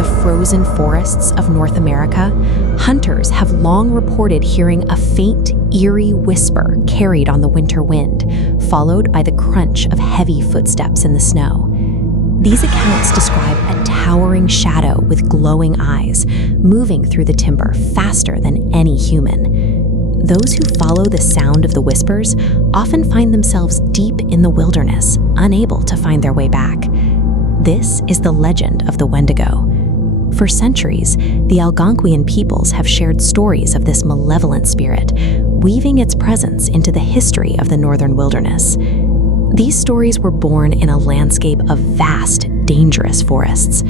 the frozen forests of North America, hunters have long reported hearing a faint, eerie whisper carried on the winter wind, followed by the crunch of heavy footsteps in the snow. These accounts describe a towering shadow with glowing eyes, moving through the timber faster than any human. Those who follow the sound of the whispers often find themselves deep in the wilderness, unable to find their way back. This is the legend of the Wendigo. For centuries, the Algonquian peoples have shared stories of this malevolent spirit, weaving its presence into the history of the northern wilderness. These stories were born in a landscape of vast, dangerous forests.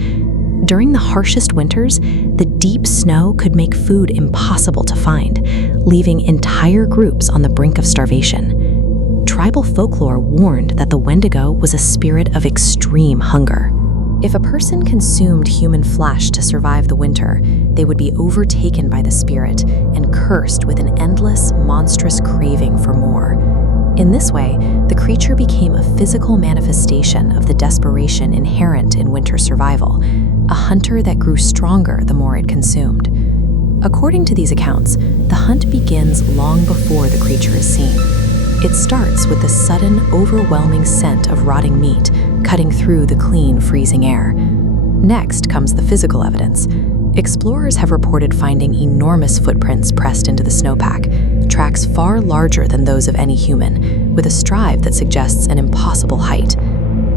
During the harshest winters, the deep snow could make food impossible to find, leaving entire groups on the brink of starvation. Tribal folklore warned that the Wendigo was a spirit of extreme hunger. If a person consumed human flesh to survive the winter, they would be overtaken by the spirit and cursed with an endless, monstrous craving for more. In this way, the creature became a physical manifestation of the desperation inherent in winter survival, a hunter that grew stronger the more it consumed. According to these accounts, the hunt begins long before the creature is seen. It starts with the sudden, overwhelming scent of rotting meat cutting through the clean, freezing air. Next comes the physical evidence. Explorers have reported finding enormous footprints pressed into the snowpack, tracks far larger than those of any human, with a stride that suggests an impossible height.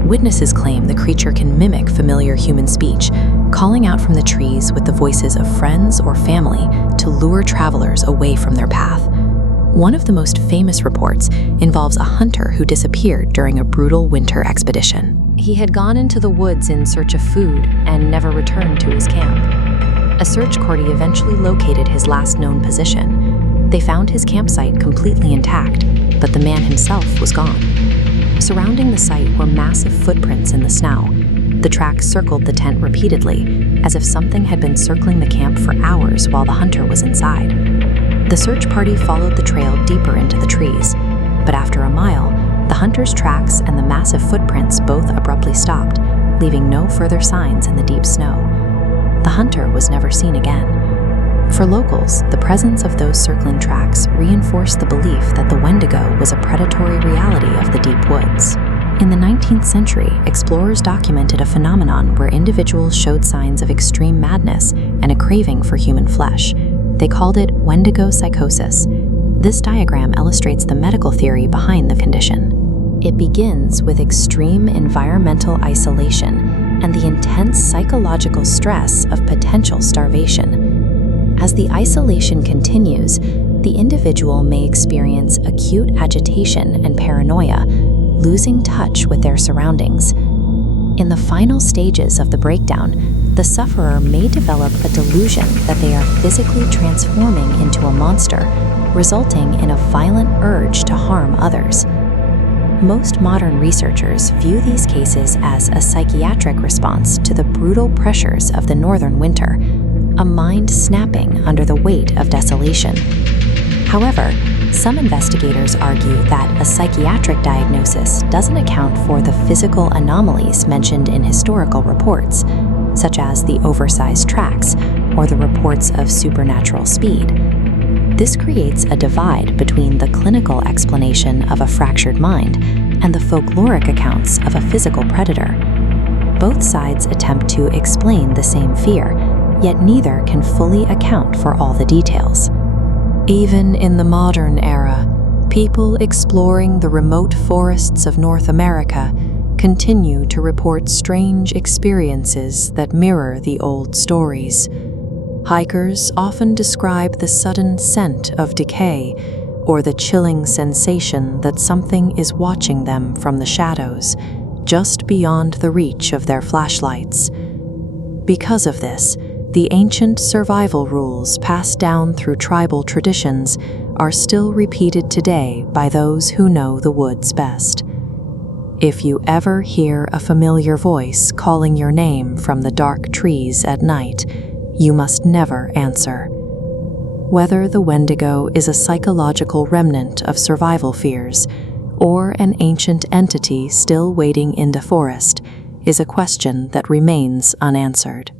Witnesses claim the creature can mimic familiar human speech, calling out from the trees with the voices of friends or family to lure travelers away from their path. One of the most famous reports involves a hunter who disappeared during a brutal winter expedition. He had gone into the woods in search of food and never returned to his camp. A search party eventually located his last known position. They found his campsite completely intact, but the man himself was gone. Surrounding the site were massive footprints in the snow. The tracks circled the tent repeatedly, as if something had been circling the camp for hours while the hunter was inside. The search party followed the trail deeper into the trees, but after a mile, the hunter's tracks and the massive footprints both abruptly stopped, leaving no further signs in the deep snow. The hunter was never seen again. For locals, the presence of those circling tracks reinforced the belief that the Wendigo was a predatory reality of the deep woods. In the 19th century, explorers documented a phenomenon where individuals showed signs of extreme madness and a craving for human flesh. They called it Wendigo psychosis. This diagram illustrates the medical theory behind the condition. It begins with extreme environmental isolation and the intense psychological stress of potential starvation. As the isolation continues, the individual may experience acute agitation and paranoia, losing touch with their surroundings. In the final stages of the breakdown, the sufferer may develop a delusion that they are physically transforming into a monster, resulting in a violent urge to harm others. Most modern researchers view these cases as a psychiatric response to the brutal pressures of the northern winter, a mind snapping under the weight of desolation. However, some investigators argue that a psychiatric diagnosis doesn't account for the physical anomalies mentioned in historical reports, such as the oversized tracks or the reports of supernatural speed. This creates a divide between the clinical explanation of a fractured mind and the folkloric accounts of a physical predator. Both sides attempt to explain the same fear, yet neither can fully account for all the details. Even in the modern era, people exploring the remote forests of North America continue to report strange experiences that mirror the old stories. Hikers often describe the sudden scent of decay or the chilling sensation that something is watching them from the shadows, just beyond the reach of their flashlights. Because of this, the ancient survival rules passed down through tribal traditions are still repeated today by those who know the woods best. If you ever hear a familiar voice calling your name from the dark trees at night, you must never answer. Whether the Wendigo is a psychological remnant of survival fears or an ancient entity still waiting in the forest is a question that remains unanswered.